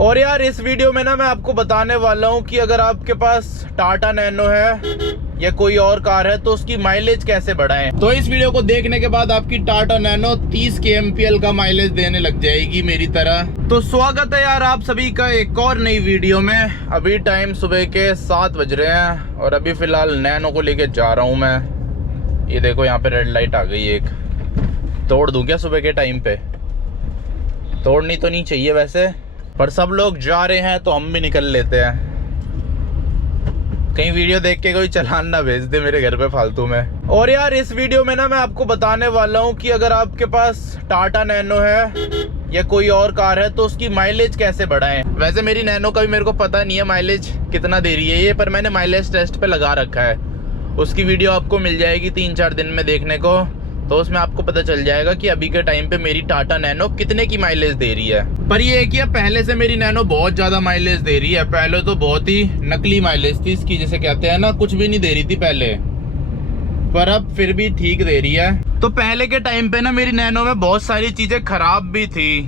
और यार इस वीडियो में ना मैं आपको बताने वाला हूँ कि अगर आपके पास टाटा नैनो है या कोई और कार है तो उसकी माइलेज कैसे बढ़ाएं। तो इस वीडियो को देखने के बाद आपकी टाटा नैनो 30 kmpl का माइलेज देने लग जाएगी मेरी तरह। तो स्वागत है यार आप सभी का एक और नई वीडियो में। अभी टाइम सुबह के 7 बज रहे हैं और अभी फिलहाल नैनो को लेके जा रहा हूँ मैं। ये देखो यहाँ पे रेड लाइट आ गई एक। तोड़ दूँ क्या सुबह के टाइम पे? तोड़नी तो नहीं चाहिए वैसे, पर सब लोग जा रहे हैं तो हम भी निकल लेते हैं। कहीं वीडियो देख के कोई चालान ना भेज दे मेरे घर पे फालतू में। और यार इस वीडियो में ना मैं आपको बताने वाला हूँ कि अगर आपके पास टाटा नैनो है या कोई और कार है तो उसकी माइलेज कैसे बढ़ाएं। वैसे मेरी नैनो का भी मेरे को पता नहीं है माइलेज कितना दे रही है ये, पर मैंने माइलेज टेस्ट पे लगा रखा है। उसकी वीडियो आपको मिल जाएगी 3-4 दिन में देखने को, तो उसमें आपको पता चल जाएगा कि अभी के टाइम पे मेरी टाटा नैनो कितने की माइलेज दे रही है। पर ये है कि पहले से मेरी नैनो बहुत ज़्यादा माइलेज दे रही है। पहले तो बहुत ही नकली माइलेज थी इसकी, जिसे कहते हैं ना, कुछ भी नहीं दे रही थी पहले, पर अब फिर भी ठीक दे रही है। तो पहले के टाइम पे ना मेरी नैनो में बहुत सारी चीज़ें खराब भी थी,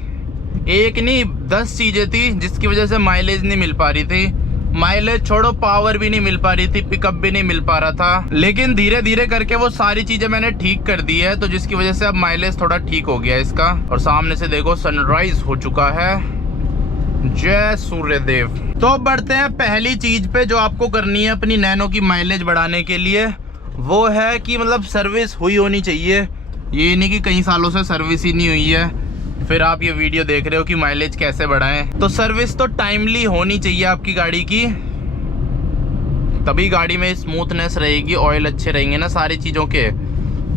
एक नहीं 10 चीज़ें थी जिसकी वजह से माइलेज नहीं मिल पा रही थी। माइलेज छोड़ो, पावर भी नहीं मिल पा रही थी, पिकअप भी नहीं मिल पा रहा था। लेकिन धीरे धीरे करके वो सारी चीजें मैंने ठीक कर दी है, तो जिसकी वजह से अब माइलेज थोड़ा ठीक हो गया इसका। और सामने से देखो सनराइज हो चुका है। जय सूर्यदेव। तो अब बढ़ते हैं पहली चीज पे जो आपको करनी है अपनी नैनो की माइलेज बढ़ाने के लिए। वो है कि मतलब सर्विस हुई होनी चाहिए। ये नहीं कि कई सालों से सर्विस ही नहीं हुई है फिर आप ये वीडियो देख रहे हो कि माइलेज कैसे बढ़ाएं। तो सर्विस तो टाइमली होनी चाहिए आपकी गाड़ी की, तभी गाड़ी में स्मूथनेस रहेगी, ऑयल अच्छे रहेंगे ना सारी चीज़ों के,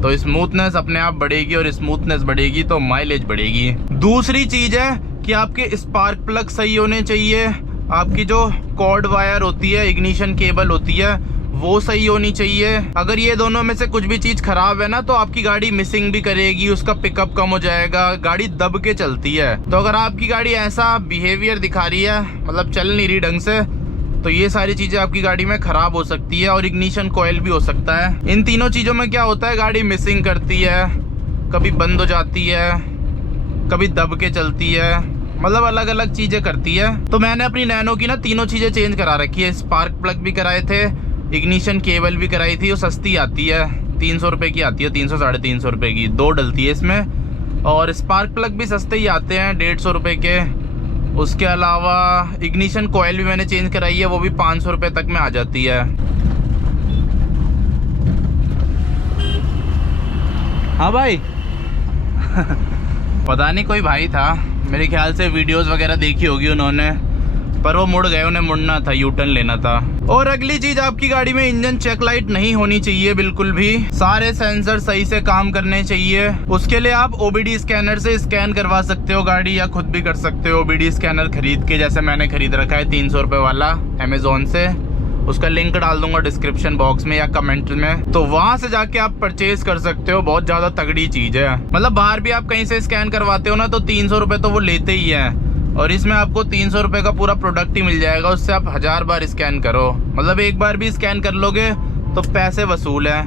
तो स्मूथनेस अपने आप बढ़ेगी और स्मूथनेस बढ़ेगी तो माइलेज बढ़ेगी। दूसरी चीज़ है कि आपके स्पार्क प्लग सही होने चाहिए। आपकी जो कॉर्ड वायर होती है, इग्निशन केबल होती है, वो सही होनी चाहिए। अगर ये दोनों में से कुछ भी चीज खराब है ना तो आपकी गाड़ी मिसिंग भी करेगी, उसका पिकअप कम हो जाएगा, गाड़ी दब के चलती है। तो अगर आपकी गाड़ी ऐसा बिहेवियर दिखा रही है, मतलब चल नहीं रही ढंग से, तो ये सारी चीजें आपकी गाड़ी में खराब हो सकती है। और इग्निशन कॉइल भी हो सकता है। इन तीनों चीजों में क्या होता है, गाड़ी मिसिंग करती है, कभी बंद हो जाती है, कभी दब के चलती है, मतलब अलग अलग चीजें करती है। तो मैंने अपनी नैनो की ना तीनों चीजें चेंज करा रखी है। स्पार्क प्लग भी कराए थे, इग्निशन केबल भी कराई थी। वो सस्ती आती है, 300 रुपये की आती है, 300-350 रुपये की 2 डलती है इसमें। और स्पार्क प्लग भी सस्ते ही आते हैं, 150 रुपये के। उसके अलावा इग्निशन कॉइल भी मैंने चेंज कराई है, वो भी 500 रुपये तक में आ जाती है। हाँ भाई पता नहीं कोई भाई था, मेरे ख्याल से वीडियोस वगैरह देखी होगी उन्होंने, पर वो मुड़ गए, उन्हें मुड़ना था, यू टर्न लेना था। और अगली चीज, आपकी गाड़ी में इंजन चेक लाइट नहीं होनी चाहिए बिल्कुल भी। सारे सेंसर सही से काम करने चाहिए। उसके लिए आप ओबीडी स्कैनर से स्कैन करवा सकते हो गाड़ी, या खुद भी कर सकते हो ओबीडी स्कैनर खरीद के, जैसे मैंने खरीद रखा है 300 रुपये वाला अमेजोन से। उसका लिंक डाल दूंगा डिस्क्रिप्शन बॉक्स में या कमेंट में, तो वहां से जाके आप परचेज कर सकते हो। बहुत ज्यादा तगड़ी चीज है। मतलब बाहर भी आप कहीं से स्कैन करवाते हो ना तो 300 रुपये तो वो लेते ही है, और इसमें आपको 300 रुपये का पूरा प्रोडक्ट ही मिल जाएगा। उससे आप 1000 बार स्कैन करो, मतलब एक बार भी स्कैन कर लोगे तो पैसे वसूल है।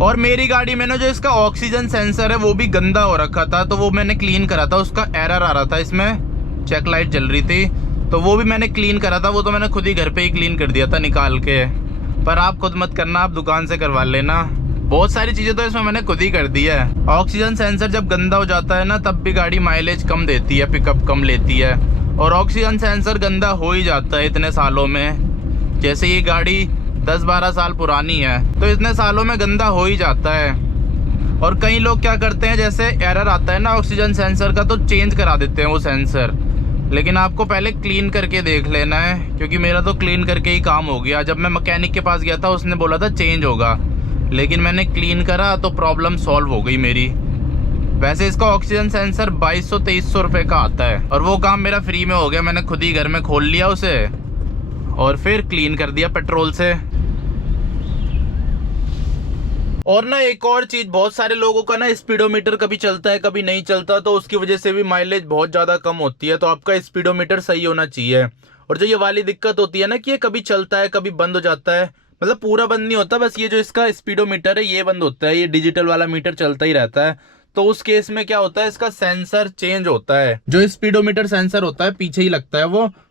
और मेरी गाड़ी में ना जो इसका ऑक्सीजन सेंसर है वो भी गंदा हो रखा था, तो वो मैंने क्लीन करा था। उसका एरर आ रहा था, इसमें चेक लाइट जल रही थी, तो वो भी मैंने क्लीन करा था। वो तो मैंने खुद ही घर पे ही क्लीन कर दिया था निकाल के, पर आप खुद मत करना, आप दुकान से करवा लेना। बहुत सारी चीज़ें तो इसमें मैंने खुद ही कर दी है। ऑक्सीजन सेंसर जब गंदा हो जाता है ना तब भी गाड़ी माइलेज कम देती है, पिकअप कम लेती है। और ऑक्सीजन सेंसर गंदा हो ही जाता है इतने सालों में। जैसे ये गाड़ी 10-12 साल पुरानी है तो इतने सालों में गंदा हो ही जाता है। और कई लोग क्या करते हैं, जैसे एरर आता है ना ऑक्सीजन सेंसर का, तो चेंज करा देते हैं वो सेंसर। लेकिन आपको पहले क्लीन करके देख लेना है, क्योंकि मेरा तो क्लीन करके ही काम हो गया। जब मैं मैकेनिक के पास गया था उसने बोला था चेंज होगा, लेकिन मैंने क्लीन करा तो प्रॉब्लम सॉल्व हो गई मेरी। वैसे इसका ऑक्सीजन सेंसर 2200-2300 रुपये का आता है, और वो काम मेरा फ्री में हो गया। मैंने खुद ही घर में खोल लिया उसे और फिर क्लीन कर दिया पेट्रोल से। और ना एक और चीज, बहुत सारे लोगों का ना स्पीडोमीटर कभी चलता है कभी नहीं चलता, तो उसकी वजह से भी माइलेज बहुत ज्यादा कम होती है। तो आपका स्पीडोमीटर सही होना चाहिए। और जो ये वाली दिक्कत होती है ना कि ये कभी चलता है कभी बंद हो जाता है, मतलब पूरा बंद नहीं होता, बस ये जो इसका स्पीडोमीटर है ये बंद होता है, ये डिजिटल वाला मीटर चलता ही रहता है। तो उस केस में क्या होता है, इसका सेंसर चेंज होता है। जो स्पीडोमीटर सेंसर होता है पीछे ही लगता है,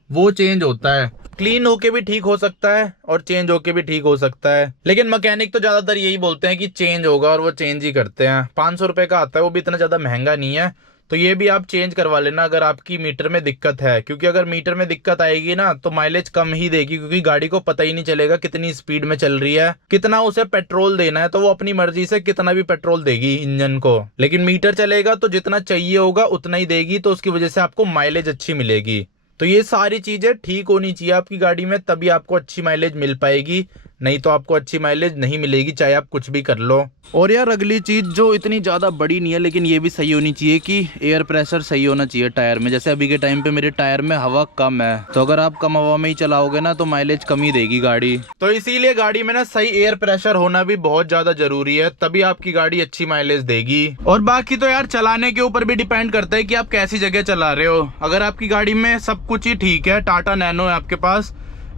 वो चेंज होता है। क्लीन होके भी ठीक हो सकता है और चेंज होके भी ठीक हो सकता है, लेकिन मैकेनिक तो ज्यादातर यही बोलते हैं कि चेंज होगा और वो चेंज ही करते हैं। 500 रुपए का आता है, वो भी इतना ज्यादा महंगा नहीं है। तो ये भी आप चेंज करवा लेना अगर आपकी मीटर में दिक्कत है, क्योंकि अगर मीटर में दिक्कत आएगी ना तो माइलेज कम ही देगी, क्योंकि गाड़ी को पता ही नहीं चलेगा कितनी स्पीड में चल रही है, कितना उसे पेट्रोल देना है। तो वो अपनी मर्जी से कितना भी पेट्रोल देगी इंजन को, लेकिन मीटर चलेगा तो जितना चाहिए होगा उतना ही देगी, तो उसकी वजह से आपको माइलेज अच्छी मिलेगी। तो ये सारी चीजें ठीक होनी चाहिए आपकी गाड़ी में, तभी आपको अच्छी माइलेज मिल पाएगी, नहीं तो आपको अच्छी माइलेज नहीं मिलेगी, चाहे आप कुछ भी कर लो। और यार अगली चीज जो इतनी ज्यादा बड़ी नहीं है, लेकिन ये भी सही होनी चाहिए कि एयर प्रेशर सही होना चाहिए टायर में। जैसे अभी के टाइम पे मेरे टायर में हवा कम है, तो अगर आप कम हवा में ही चलाओगे ना तो माइलेज कम ही देगी गाड़ी। तो इसीलिए गाड़ी में ना सही एयर प्रेशर होना भी बहुत ज्यादा जरूरी है, तभी आपकी गाड़ी अच्छी माइलेज देगी। और बाकी तो यार चलाने के ऊपर भी डिपेंड करता है कि आप कैसी जगह चला रहे हो। अगर आपकी गाड़ी में सब कुछ ही ठीक है, टाटा नैनो है आपके पास,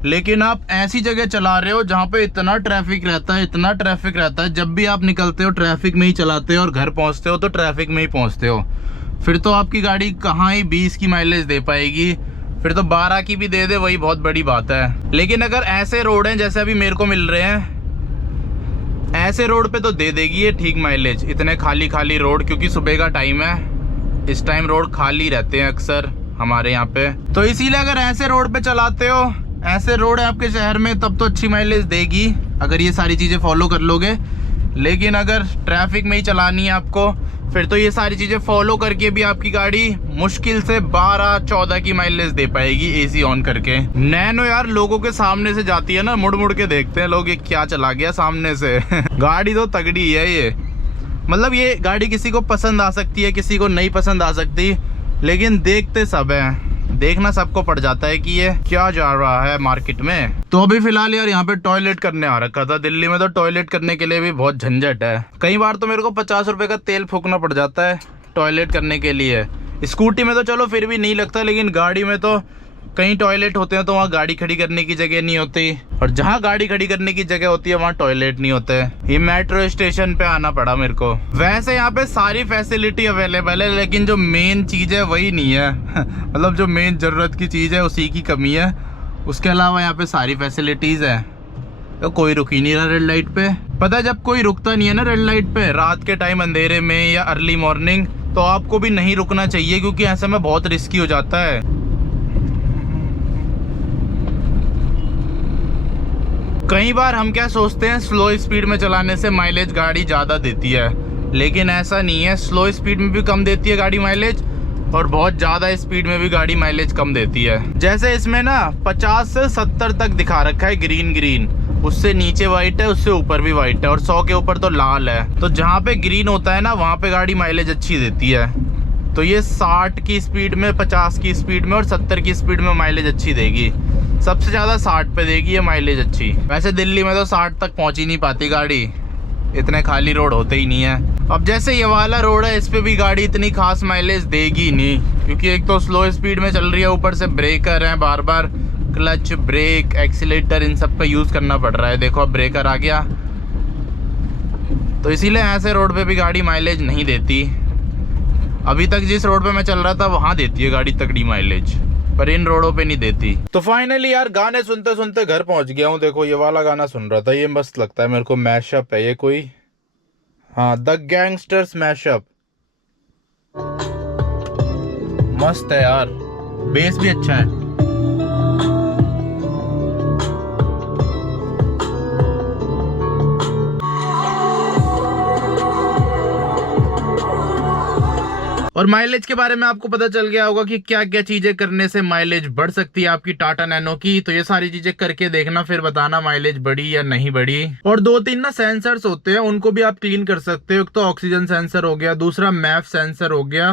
लेकिन आप ऐसी जगह चला रहे हो जहाँ पे इतना ट्रैफिक रहता है, इतना ट्रैफिक रहता है, जब भी आप निकलते हो ट्रैफिक में ही चलाते हो और घर पहुँचते हो तो ट्रैफिक में ही पहुँचते हो, फिर तो आपकी गाड़ी कहाँ ही 20 की माइलेज दे पाएगी, फिर तो 12 की भी दे दे वही बहुत बड़ी बात है। लेकिन अगर ऐसे रोड हैं जैसे अभी मेरे को मिल रहे हैं, ऐसे रोड पे तो दे देगी ये ठीक माइलेज। इतने खाली खाली रोड, क्योंकि सुबह का टाइम है, इस टाइम रोड खाली रहते हैं अक्सर हमारे यहाँ पे, तो इसीलिए अगर ऐसे रोड पे चलाते हो, ऐसे रोड है आपके शहर में, तब तो अच्छी माइलेज देगी अगर ये सारी चीज़ें फॉलो कर लोगे। लेकिन अगर ट्रैफिक में ही चलानी है आपको, फिर तो ये सारी चीज़ें फॉलो करके भी आपकी गाड़ी मुश्किल से 12-14 की माइलेज दे पाएगी एसी ऑन करके। नैनो यार लोगों के सामने से जाती है ना, मुड़ मुड़ के देखते हैं लोग ये क्या चला गया सामने से गाड़ी तो तगड़ी है ये, मतलब ये गाड़ी किसी को पसंद आ सकती है, किसी को नहीं पसंद आ सकती, लेकिन देखते सब है, देखना सबको पड़ जाता है कि ये क्या जा रहा है मार्केट में। तो अभी फिलहाल यार यहाँ पे टॉयलेट करने आ रखा था। दिल्ली में तो टॉयलेट करने के लिए भी बहुत झंझट है, कई बार तो मेरे को 50 रुपए का तेल फूकना पड़ जाता है टॉयलेट करने के लिए। स्कूटी में तो चलो फिर भी नहीं लगता, लेकिन गाड़ी में तो कहीं टॉयलेट होते हैं तो वहाँ गाड़ी खड़ी करने की जगह नहीं होती, और जहाँ गाड़ी खड़ी करने की जगह होती है वहाँ टॉयलेट नहीं होते। ये मेट्रो स्टेशन पे आना पड़ा मेरे को। वैसे यहाँ पे सारी फैसिलिटी अवेलेबल है, लेकिन जो मेन चीज है वही नहीं है मतलब जो मेन जरूरत की चीज है उसी की कमी है, उसके अलावा यहाँ पे सारी फैसिलिटीज है। तो कोई रुक ही नहीं रहा रेड लाइट पे। पता है जब कोई रुकता नहीं है ना रेड लाइट पे, रात के टाइम अंधेरे में या अर्ली मॉर्निंग, तो आपको भी नहीं रुकना चाहिए, क्योंकि ऐसे में बहुत रिस्की हो जाता है। कई बार हम क्या सोचते हैं, स्लो स्पीड में चलाने से माइलेज गाड़ी ज़्यादा देती है, लेकिन ऐसा नहीं है। स्लो स्पीड में भी कम देती है गाड़ी माइलेज, और बहुत ज़्यादा स्पीड में भी गाड़ी माइलेज कम देती है। जैसे इसमें ना 50 से 70 तक दिखा रखा है ग्रीन, उससे नीचे वाइट है, उससे ऊपर भी वाइट है, और 100 के ऊपर तो लाल है। तो जहाँ पे ग्रीन होता है ना वहाँ पे गाड़ी माइलेज अच्छी देती है। तो ये 60 की स्पीड में, 50 की स्पीड में और 70 की स्पीड में माइलेज अच्छी देगी। सबसे ज़्यादा 60 पे देगी ये माइलेज अच्छी। वैसे दिल्ली में तो 60 तक पहुँच ही नहीं पाती गाड़ी, इतने खाली रोड होते ही नहीं है। अब जैसे ये वाला रोड है, इस पे भी गाड़ी इतनी खास माइलेज देगी नहीं, क्योंकि एक तो स्लो स्पीड में चल रही है, ऊपर से ब्रेकर है, बार बार क्लच, ब्रेक, एक्सीलेटर, इन सब का यूज़ करना पड़ रहा है। देखो अब ब्रेकर आ गया, तो इसीलिए ऐसे रोड पे भी गाड़ी माइलेज नहीं देती। अभी तक जिस रोड पे मैं चल रहा था वहाँ देती है गाड़ी तगड़ी माइलेज, पर इन रोडों पे नहीं देती। तो फाइनली यार गाने सुनते सुनते घर पहुंच गया हूँ। देखो ये वाला गाना सुन रहा था, ये मस्त लगता है मेरे को, मैशअप है ये कोई, हाँ द गैंगस्टर्स मैशअप, मस्त है यार, बेस भी अच्छा है। और माइलेज के बारे में आपको पता चल गया होगा कि क्या क्या चीजें करने से माइलेज बढ़ सकती है आपकी टाटा नैनो की। तो ये सारी चीजें करके देखना, फिर बताना माइलेज बढ़ी या नहीं बढ़ी। और 2-3 ना सेंसर्स होते हैं, उनको भी आप क्लीन कर सकते हो। एक तो ऑक्सीजन सेंसर हो गया, दूसरा मैफ सेंसर हो गया,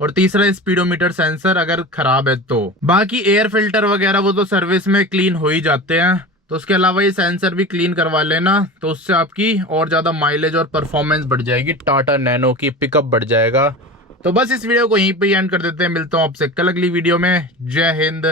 और तीसरा स्पीडोमीटर सेंसर अगर खराब है तो। बाकी एयर फिल्टर वगैरह वो तो सर्विस में क्लीन हो ही जाते हैं। तो उसके अलावा ये सेंसर भी क्लीन करवा लेना, तो उससे आपकी और ज्यादा माइलेज और परफॉर्मेंस बढ़ जाएगी, टाटा नैनो की पिकअप बढ़ जाएगा। तो बस इस वीडियो को यहीं पे एंड कर देते हैं। मिलता हूँ आपसे कल अगली वीडियो में। जय हिंद।